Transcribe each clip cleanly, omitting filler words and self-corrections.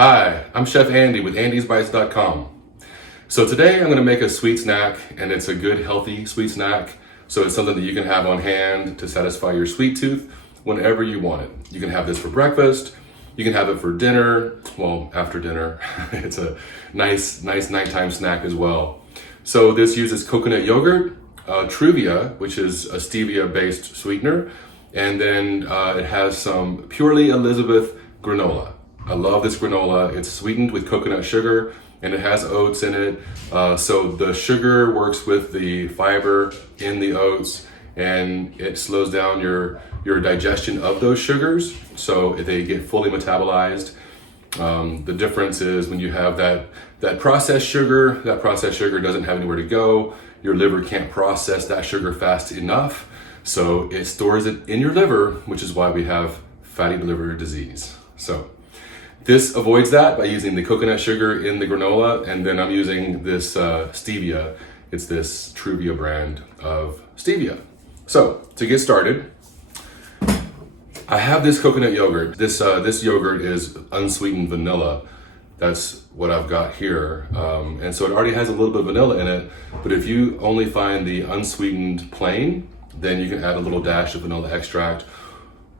Hi, I'm Chef Andy with andysbites.com. So today I'm going to make a sweet snack, and it's a good healthy sweet snack. So it's something that you can have on hand to satisfy your sweet tooth whenever you want it. You can have this for breakfast, you can have it for dinner, well, after dinner. It's a nice nighttime snack as well. So this uses coconut yogurt, Truvia, which is a stevia based sweetener, and then it has some purely Elizabeth granola. I love this granola. It's sweetened with coconut sugar and it has oats in it. So the sugar works with the fiber in the oats and it slows down your digestion of those sugars so they get fully metabolized. The difference is when you have that processed sugar doesn't have anywhere to go. Your liver can't process that sugar fast enough. So it stores it in your liver, which is why we have fatty liver disease. So this avoids that by using the coconut sugar in the granola, and then I'm using this stevia. It's this Truvia brand of stevia. So to get started, I have this coconut yogurt. This yogurt is unsweetened vanilla. That's what I've got here. And so it already has a little bit of vanilla in it, but if you only find the unsweetened plain, then you can add a little dash of vanilla extract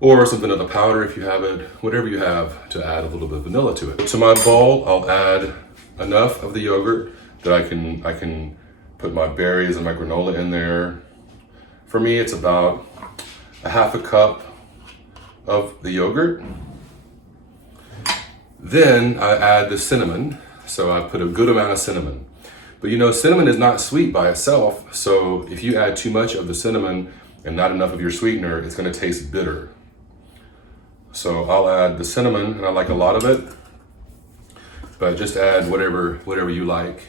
or some vanilla powder if you have it, whatever you have to add a little bit of vanilla to it. To my bowl, I'll add enough of the yogurt that I can put my berries and my granola in there. For me, it's about a half a cup of the yogurt. Then I add the cinnamon. So I put a good amount of cinnamon. But you know, cinnamon is not sweet by itself. So if you add too much of the cinnamon and not enough of your sweetener, it's gonna taste bitter. So I'll add the cinnamon, and I like a lot of it, but just add whatever you like.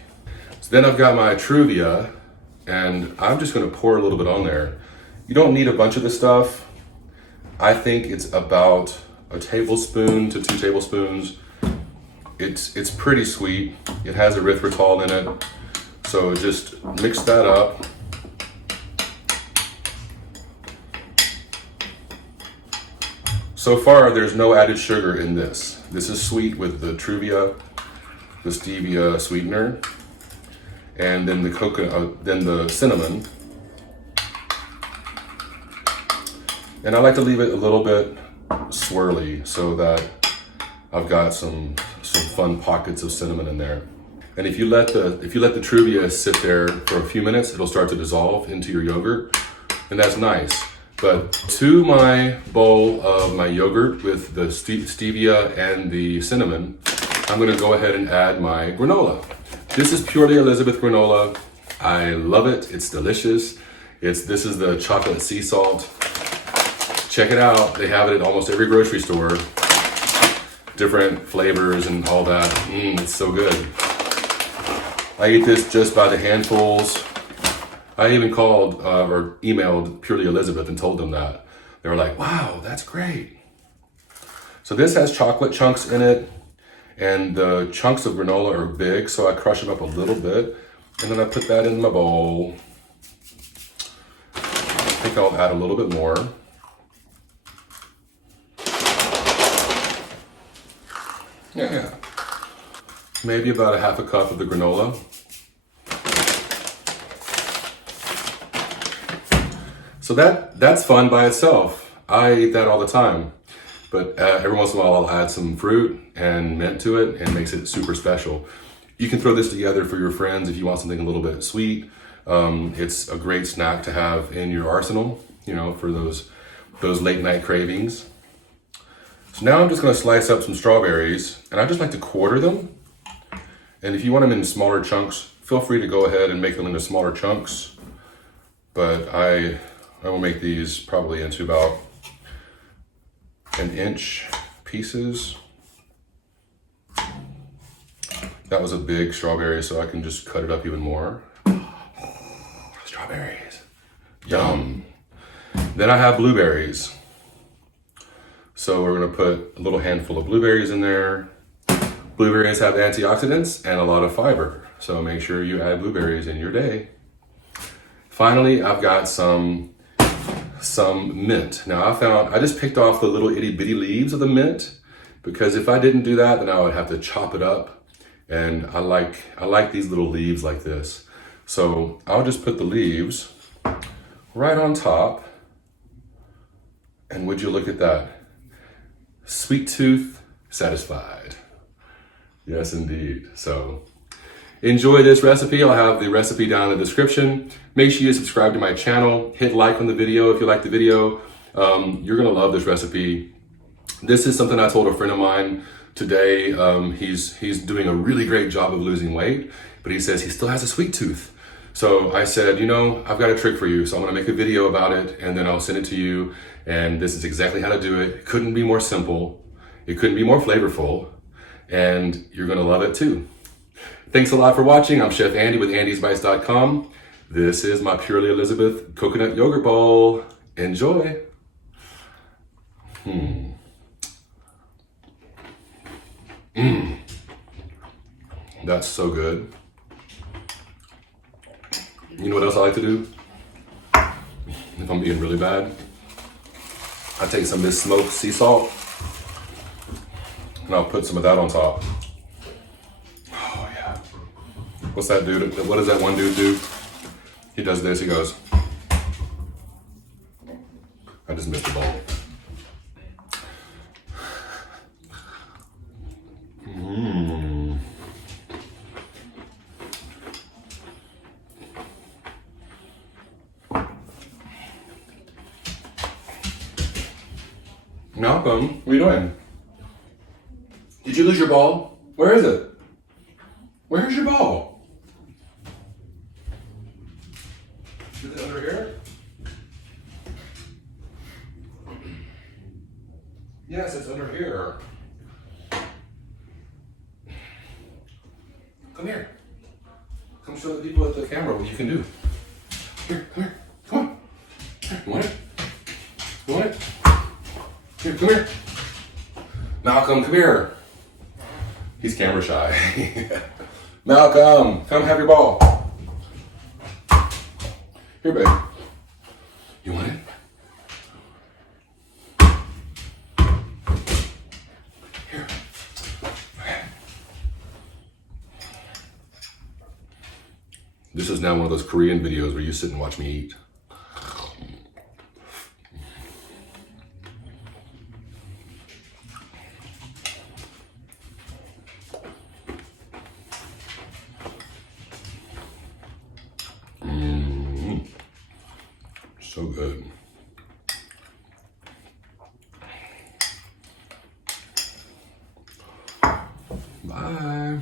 So then I've got my Truvia, and I'm just gonna pour a little bit on there. You don't need a bunch of this stuff. I think it's about a tablespoon to 2 tablespoons. It's pretty sweet. It has erythritol in it. So just mix that up. So far, there's no added sugar in this. This is sweet with the Truvia, the stevia sweetener, and then the coconut, then the cinnamon. And I like to leave it a little bit swirly so that I've got some fun pockets of cinnamon in there. And if you let the Truvia sit there for a few minutes, it'll start to dissolve into your yogurt, and that's nice. But to my bowl of my yogurt with the stevia and the cinnamon, I'm gonna go ahead and add my granola. This is purely Elizabeth granola. I love it, it's delicious. This is the chocolate sea salt. Check it out, they have it at almost every grocery store. Different flavors and all that, it's so good. I eat this just by the handfuls. I even called or emailed Purely Elizabeth and told them that. They were like, wow, that's great. So this has chocolate chunks in it, and the chunks of granola are big, so I crush them up a little bit, and then I put that in my bowl. I think I'll add a little bit more. Yeah, maybe about a half a cup of the granola. So that's fun by itself. I eat that all the time, but every once in a while I'll add some fruit and mint to it, and it makes it super special. You can throw this together for your friends if you want something a little bit sweet. It's a great snack to have in your arsenal, you know, for those late night cravings. So now I'm just gonna slice up some strawberries, and I just like to quarter them. And if you want them in smaller chunks, feel free to go ahead and make them into smaller chunks. But I will make these probably into about 1-inch pieces. That was a big strawberry, so I can just cut it up even more. Strawberries, yum. Then I have blueberries. So we're gonna put a little handful of blueberries in there. Blueberries have antioxidants and a lot of fiber, so make sure you add blueberries in your day. Finally, I've got some mint. Now I just picked off the little itty bitty leaves of the mint because if I didn't do that, then I would have to chop it up. And I like these little leaves like this. So I'll just put the leaves right on top. And would you look at that? Sweet tooth satisfied. Yes, indeed. So enjoy this recipe. I'll have the recipe down in the description. Make sure you subscribe to my channel. Hit like on the video if you like the video. You're gonna love this recipe. This is something I told a friend of mine today. He's doing a really great job of losing weight, but he says he still has a sweet tooth. So I said, you know, I've got a trick for you. So I'm gonna make a video about it and then I'll send it to you. And this is exactly how to do it. It couldn't be more simple. It couldn't be more flavorful. And you're gonna love it too. Thanks a lot for watching. I'm Chef Andy with andysbites.com. This is my Purely Elizabeth coconut yogurt bowl. Enjoy. That's so good. You know what else I like to do? If I'm being really bad, I take some of this smoked sea salt and I'll put some of that on top. Oh yeah. What's that dude? What does that one dude do? He does this, he goes. I just missed the ball. Malcolm, what are you doing? Did you lose your ball? Where is it? Where's your ball? Is it under here? Yes, it's under here. Come here. Come show the people at the camera what you can do. Here, come here. Come on. Here, you want it? You want it? Here, come here. Malcolm, come here. He's camera shy. Malcolm, come have your ball. Here, babe. You want it? Here. Okay. This is now one of those Korean videos where you sit and watch me eat. So good. Bye.